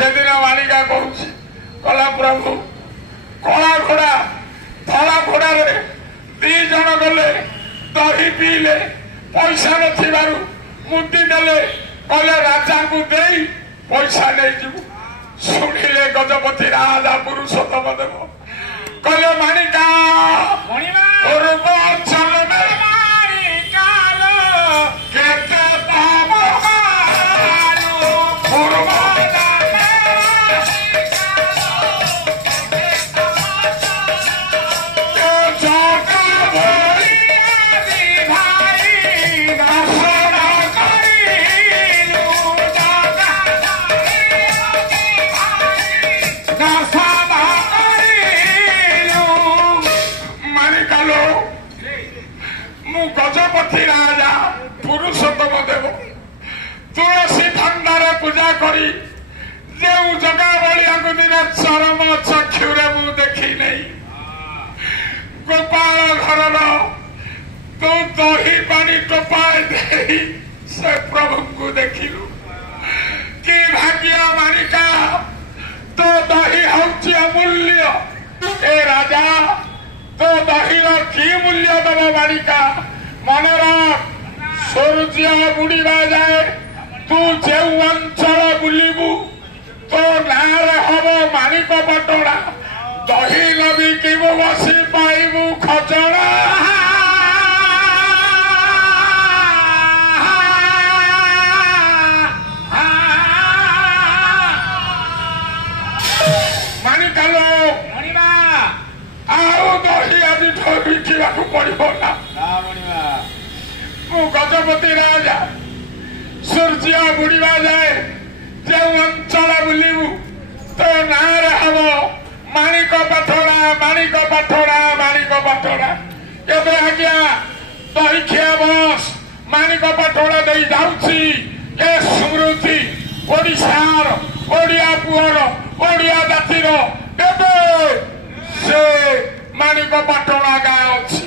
ସେଦିନ ମାଳିକା କହୁଛି କଲା ପ୍ରଭୁ କଳା ଘୋଡ଼ା ଧଳା ଘୋଡ଼ାରେ 2 ଜଣ ଗଲେ ଦହି ପିଇଲେ ପଇସା ନଥିବାରୁ ମୁଦି ଦେଲେ କହିଲେ ରାଜାଙ୍କୁ ଦେଇ ପଇସା ନେଇଯିବୁ। ଶୁଣିଲେ ଗଜପତି ରାଜା ପୁରୁଷୋତ୍ତମ ଦେବ କହିଲେ ମାଣିକା ପୂର୍ବ ଅଞ୍ଚଳରେ ମାଣିକାର କେତେ ପାପ ପୂର୍ବ ଗଜପତି ରାଜା ପୁରୁଷୋତ୍ତମ ଦେବ ତୁଳସୀ ଧନ୍ଦାରେ ପୂଜା କରି ଯେଉଁ ଜଗାବଳିଆଙ୍କୁ ଦିନ ଚରମ ଚକ୍ଷୁରେ ମୁଁ ଦେଖି ନେଇ ଗୋପାଳ ଘରର ତୁ ଦହି ପାଣି ଟୋପାଏ ଦେଇ ସେ ପ୍ରଭୁଙ୍କୁ ଦେଖିଲୁ। କି ଭାଗ୍ୟ ମାଣିକା ତୋ ଦହି ହଉଛି ଅମୂଲ୍ୟ। ଏ ରାଜା ତୋ ଦହିର କି ମୂଲ୍ୟ ଦବ ମାଣିକା? ମନର ସୂର୍ଯ୍ୟ ବୁଡ଼ିବା ଯାଏ ତୁ ଯେଉଁ ଅଞ୍ଚଳ ବୁଲିବୁ ତୋ ନାଁରେ ହବ ମାଣିକ ପଟଣା। ଦହି ଲବିକିବୁ ବସି ପାଇବୁ ଖଜଣା। ମାଣିକାଲୋ ଆଉ ଦହି ଆଜିଠୁ ବିକିବାକୁ ପଡିବ ନା। ମୁଁ ଗଜପତି ରାଜା ସୂର୍ଯ୍ୟ ବୁଡ଼ିବା ଯାଏ ଯେଉଁ ଅଞ୍ଚଳ ବୁଲିବୁ ତୋ ନାଁରେ ହବ ମାଣିକ ପାଠଣା ମାଣିକ ପାଠଣା ମାଣିକ ପାଠଣା। ଏବେ ଆଜ୍ଞା ଦହିଖିଆ ବସ୍ ମାଣିକ ପାଠଣା ଦେଇ ଯାଉଛି। ଏ ସ୍ମୃତି ଓଡ଼ିଶାର ଓଡ଼ିଆ ପୁଅର ଓଡ଼ିଆ ଜାତିର ଏବେ ସେ ମାଣିକ ପାଟଣା ଗାଁ ଅଛି।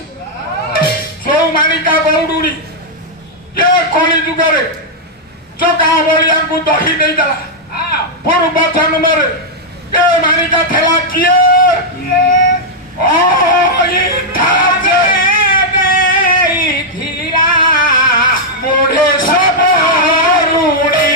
ଯୋଉ ମାଣିକା ଗୌଡୁଣୀ ଏ କଳି ଯୁଗରେ ଜଗାବଳିଆଙ୍କୁ ଦହି ଦେଇଦେଲା ପୂର୍ବ ଜନ୍ମରେ ଏ ମାଣିକା ଥିଲା କିଏ? ବୁଢେ ସବରୁଣୀ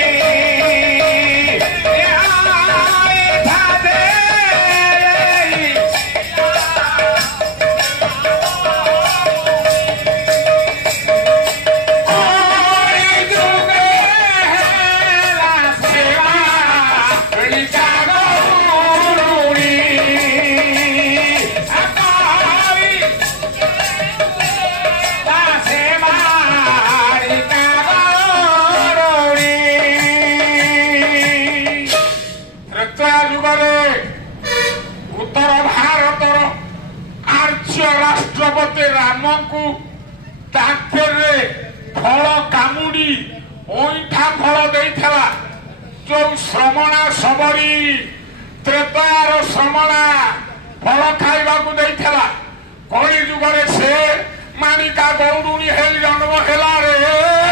ରାଷ୍ଟ୍ରପତି ରାମଙ୍କୁ ତାଙ୍କରେ ଫଳ କାମୁଡି ଅଇଁଠା ଫଳ ଦେଇଥିଲା। ଯୋଉ ଶ୍ରମଣା ସବରୀ ତ୍ରେତୟାର ଶ୍ରମଣା ଫଳ ଖାଇବାକୁ ଦେଇଥିଲା। କଳି ଯୁଗରେ ସେ ମାଣିକା ଗୌଡୁଣୀ ହେଇ ଜନ୍ମ ହେଲା ରେ।